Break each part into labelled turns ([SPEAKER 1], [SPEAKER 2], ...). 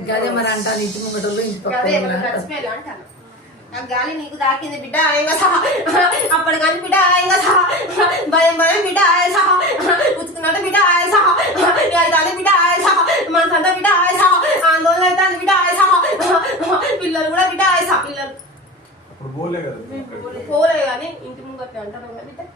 [SPEAKER 1] గదే మరి అంటాను ఇంటి ముంగటోళ్ళు ఇంటి
[SPEAKER 2] చచ్చిపోయేలా అంటాను. ఆ గాలి నీకు తాకింది బిడ్డ ఇంకా సహా అప్పటి కానీ బిడ్డ ఇంకా సహా భయం భయం బిడ్డ సహా ఉతుకున్నట్టు బిడ్డ సహా అయితే బిడ్డ సహా మనసంతా బిడ్డ సహా ఆందోళన అయితే బిడ్డ సహా పిల్లలు కూడా బిడ్డ సహా పిల్లలు పోలే కానీ ఇంటి ముంగట్లే అంటారు కదా బిడ్డ.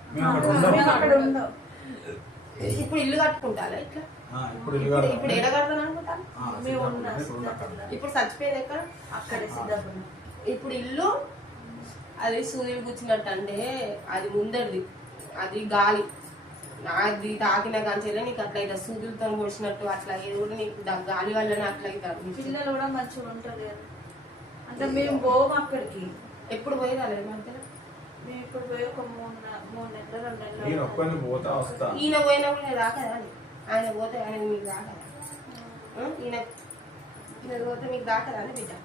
[SPEAKER 2] ఇప్పుడు ఇల్లు కట్టుకుంటారా ఇట్లా? ఇప్పుడు ఏడ కడతాను అనుకుంటాను. ఇప్పుడు చచ్చిపోయేది ఎక్కడ? అక్కడే సిద్ధాపురం. ఇప్పుడు ఇల్లు అది సూర్యుడు కూర్చున్నట్టు అంటే అది ముందరిది, అది గాలి అది తాకిన కాంచెలే నీకు అట్లా అవుతుంది. సూర్యులతో పొడిచినట్టు అట్లా ఏది కూడా నీకు గాలి వల్లనే అట్లా అవుతారు.
[SPEAKER 3] పిల్లలు కూడా మంచిగా ఉంటారు అంటే మేము పోము అక్కడికి.
[SPEAKER 2] ఎప్పుడు పోయి రాలేదు మధ్యలో?
[SPEAKER 3] మేము ఇప్పుడు పోయి ఒక 3 నెలలు 2 నెలలు.
[SPEAKER 2] ఈయన పోయినప్పుడు నేను రాకదా? ఆయన పోతే ఆయన మీకు రాకదా? ఈయన పోతే మీకు రాకదా అని బిడ్డ?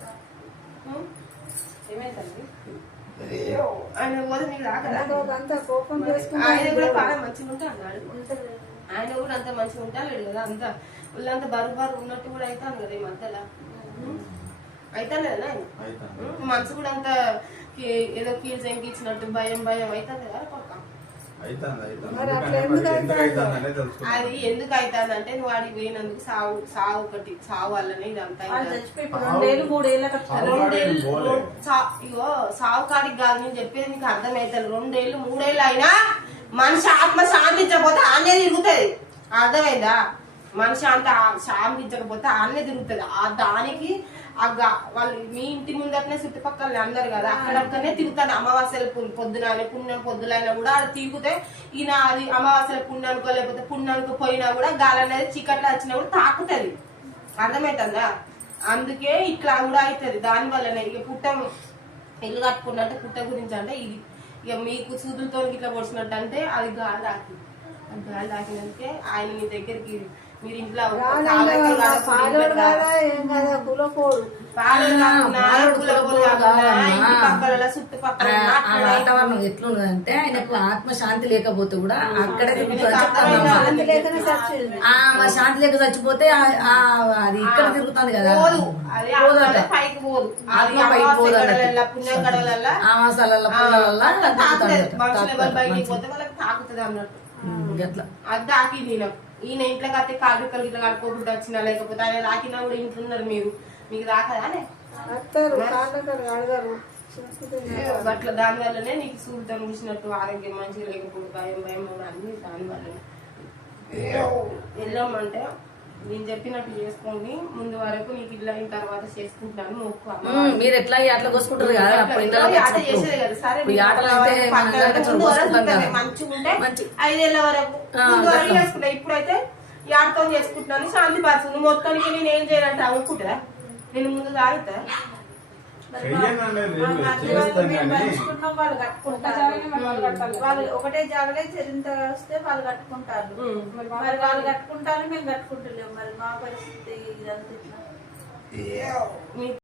[SPEAKER 2] ఏమైతుంది? ఆయన పోతే మీకు రాకదా? ఆయన కూడా బాగా మంచిగా ఉంటా అన్నాడు. ఆయన కూడా అంత మంచిగా ఉంటాడు కదా, అంత వాళ్ళంతా బరువు ఉన్నట్టు కూడా అవుతాను కదా ఈ మధ్యలో. అవుతాను కదా ఆయన మనసు కూడా అంత ఏదో కీల్స్ ఎంకిచ్చినట్టు భయం భయం అవుతుంది కదా పక్క. అది ఎందుకు అవుతుంది అంటే నువ్వు వాడికి పోయినందుకు సావు ఒకటి సావు వల్లనే ఇదంతా. ఇగో సావు కాడికి కాదు నేను చెప్పేది నీకు అర్థమవుతుంది. 2 ఏళ్ళు 3 ఏళ్ళు అయినా మనిషి ఆత్మ శాంతించకపోతే ఆనే తిరుగుతుంది. అర్థమైందా? మనిషి అంత శాంతించకపోతే ఆనే తిరుగుతుంది. దానికి వాళ్ళు మీ ఇంటి ముందరనే చుట్టుపక్కల అందరు కదా అక్కడక్కడనే తిరుగుతాడు. అమావాస్యల పొద్దున పుణ్యం పొద్దులైనా కూడా అది తిరిగితే ఈయన అది అమావాస్యల పుణ్యానికో లేకపోతే పుణ్యానికో పోయినా కూడా గాలి అనేది చీకట్లో వచ్చినా కూడా తాకుతుంది. అర్థమవుతుందా? అందుకే ఇట్లా కూడా అవుతుంది. దాని వల్లనే ఇక ఇల్లు కట్టుకున్నట్టు పుట్ట గురించి అంటే ఇది ఇక మీకు సూదులతో ఇట్లా పొడిచినట్టు అంటే అది గాలి తాకి గాలి తాకినందుకే ఆయన మీ దగ్గరికి మీరు ఇంట్లో
[SPEAKER 1] వాతావరణం ఎట్లున్నదంటే ఆయనకు ఆత్మశాంతి లేకపోతే కూడా అక్కడే శాంతి లేక చచ్చిపోతే అది ఇక్కడ తిరుగుతుంది కదా,
[SPEAKER 2] పైకి పోదు.
[SPEAKER 1] ఆవాసాలలో
[SPEAKER 2] బయటికి పోతే వాళ్ళకి తాకుతుంది అన్నట్టు. అది తాకింది ఈయన ఇంట్లోకి వస్తే కాళ్ళు ఇట్లా కడుక్కోకుండా వచ్చినా లేకపోతే ఆయన తాకినా కూడా ఇంట్లో ఉన్నారు మీరు మీకు రాకదా అట్లా. దాని వల్లనే నీకు సూర్యుతో చూసినట్టు ఆరోగ్యం మంచిగా లేకపోతే భయం భయం అన్ని దాని వల్లనే. వెళ్ళామంటే నేను చెప్పినట్టు చేసుకోండి. ముందు వరకు నీకు ఇట్లా అయిన తర్వాత చేసుకుంటాను. మొక్కు
[SPEAKER 1] మీరు ఎట్లా అట్లా కోసుకుంటారు కదా
[SPEAKER 2] చేసేది కదా. సరే మంచిగా ఉంటే 5 ఏళ్ల వరకు చేసుకుంటా. ఇప్పుడైతే యాడతో చేసుకుంటున్నాను శాంతి పరుస్తుంది. మొత్తానికి నేను ఏం చేయాలంటే అనుకుంటా నేను ముందు తాగుతా.
[SPEAKER 3] వాళ్ళు కట్టుకుంటారు. వాళ్ళు ఒకటే జాగలే చెరింత వస్తే వాళ్ళు కట్టుకుంటారు. మరి వాళ్ళు కట్టుకుంటారు మేము కట్టుకుంటలేము. మరి మా పరిస్థితి ఇదంతా